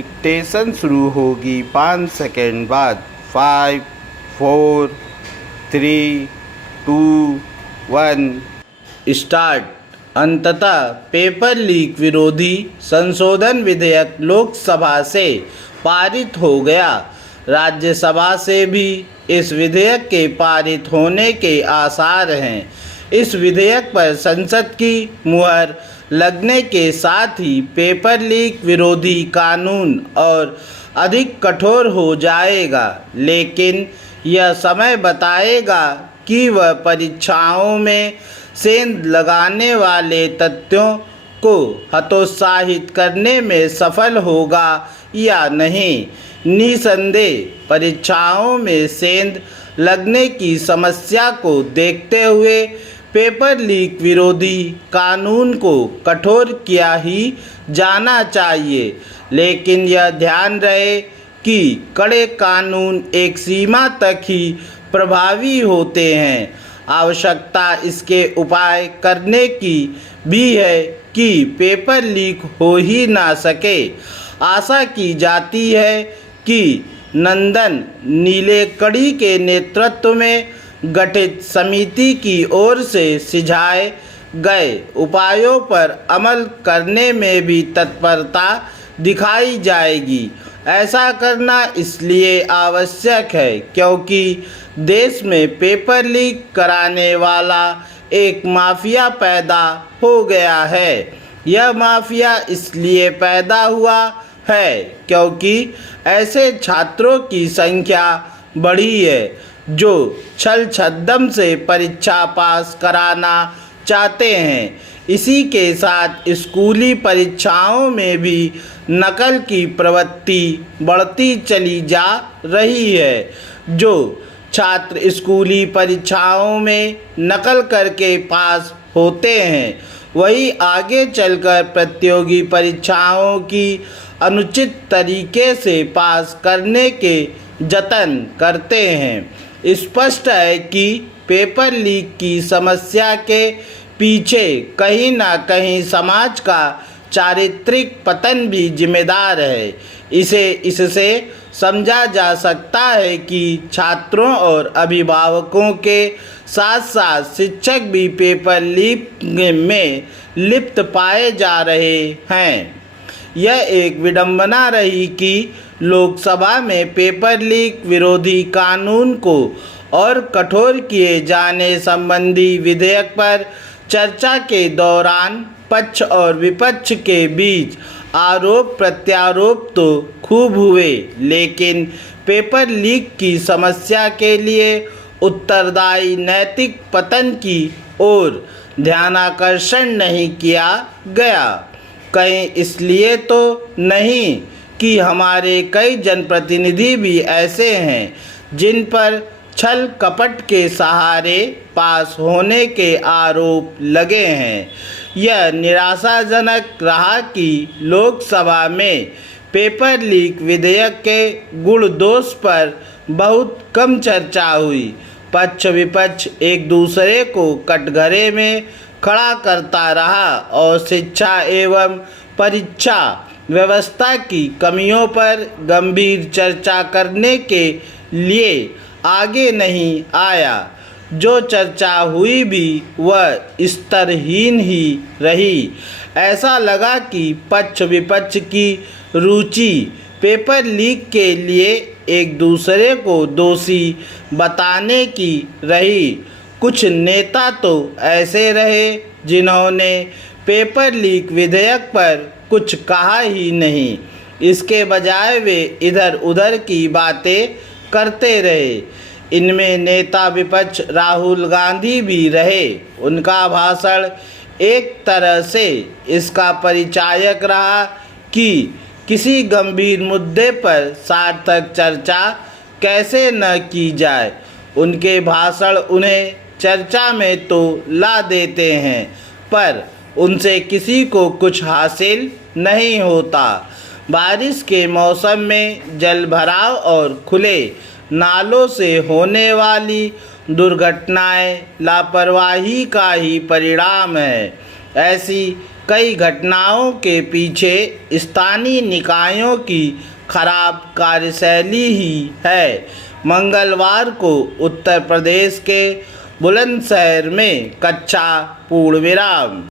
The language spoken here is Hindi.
डिक्टेशन शुरू होगी 5 सेकंड बाद। 5 4 3 2 1 स्टार्ट। अंततः पेपर लीक विरोधी संशोधन विधेयक लोकसभा से पारित हो गया। राज्यसभा से भी इस विधेयक के पारित होने के आसार हैं। इस विधेयक पर संसद की मुहर लगने के साथ ही पेपर लीक विरोधी कानून और अधिक कठोर हो जाएगा, लेकिन यह समय बताएगा कि वह परीक्षाओं में सेंध लगाने वाले तथ्यों को हतोत्साहित करने में सफल होगा या नहीं। निसंदेह परीक्षाओं में सेंध लगने की समस्या को देखते हुए पेपर लीक विरोधी कानून को कठोर किया ही जाना चाहिए, लेकिन यह ध्यान रहे कि कड़े कानून एक सीमा तक ही प्रभावी होते हैं। आवश्यकता इसके उपाय करने की भी है कि पेपर लीक हो ही ना सके। आशा की जाती है कि नंदन नीलेकणी के नेतृत्व में गठित समिति की ओर से सुझाए गए उपायों पर अमल करने में भी तत्परता दिखाई जाएगी। ऐसा करना इसलिए आवश्यक है क्योंकि देश में पेपर लीक कराने वाला एक माफिया पैदा हो गया है। यह माफिया इसलिए पैदा हुआ है क्योंकि ऐसे छात्रों की संख्या बढ़ी है जो छल छद्म से परीक्षा पास कराना चाहते हैं। इसी के साथ स्कूली परीक्षाओं में भी नकल की प्रवृत्ति बढ़ती चली जा रही है। जो छात्र स्कूली परीक्षाओं में नकल करके पास होते हैं वही आगे चलकर प्रतियोगी परीक्षाओं की अनुचित तरीके से पास करने के जतन करते हैं। स्पष्ट है कि पेपर लीक की समस्या के पीछे कहीं ना कहीं समाज का चारित्रिक पतन भी जिम्मेदार है। इससे समझा जा सकता है कि छात्रों और अभिभावकों के साथ साथ शिक्षक भी पेपर लीक में लिप्त पाए जा रहे हैं। यह एक विडंबना रही कि लोकसभा में पेपर लीक विरोधी कानून को और कठोर किए जाने संबंधी विधेयक पर चर्चा के दौरान पक्ष और विपक्ष के बीच आरोप प्रत्यारोप तो खूब हुए, लेकिन पेपर लीक की समस्या के लिए उत्तरदायी नैतिक पतन की ओर ध्यानाकर्षण नहीं किया गया। कहीं इसलिए तो नहीं कि हमारे कई जनप्रतिनिधि भी ऐसे हैं जिन पर छल कपट के सहारे पास होने के आरोप लगे हैं। यह निराशाजनक रहा कि लोकसभा में पेपर लीक विधेयक के गुण दोष पर बहुत कम चर्चा हुई। पक्ष विपक्ष एक दूसरे को कटघरे में खड़ा करता रहा और शिक्षा एवं परीक्षा व्यवस्था की कमियों पर गंभीर चर्चा करने के लिए आगे नहीं आया। जो चर्चा हुई भी वह स्तरहीन ही रही। ऐसा लगा कि पक्ष विपक्ष की रुचि पेपर लीक के लिए एक दूसरे को दोषी बताने की रही। कुछ नेता तो ऐसे रहे जिन्होंने पेपर लीक विधेयक पर कुछ कहा ही नहीं। इसके बजाय वे इधर उधर की बातें करते रहे। इनमें नेता विपक्ष राहुल गांधी भी रहे। उनका भाषण एक तरह से इसका परिचायक रहा कि किसी गंभीर मुद्दे पर सार्थक चर्चा कैसे न की जाए। उनके भाषण उन्हें चर्चा में तो ला देते हैं पर उनसे किसी को कुछ हासिल नहीं होता। बारिश के मौसम में जलभराव और खुले नालों से होने वाली दुर्घटनाएं लापरवाही का ही परिणाम है। ऐसी कई घटनाओं के पीछे स्थानीय निकायों की खराब कार्यशैली ही है। मंगलवार को उत्तर प्रदेश के बुलंदशहर में कक्षा पूर्णविराम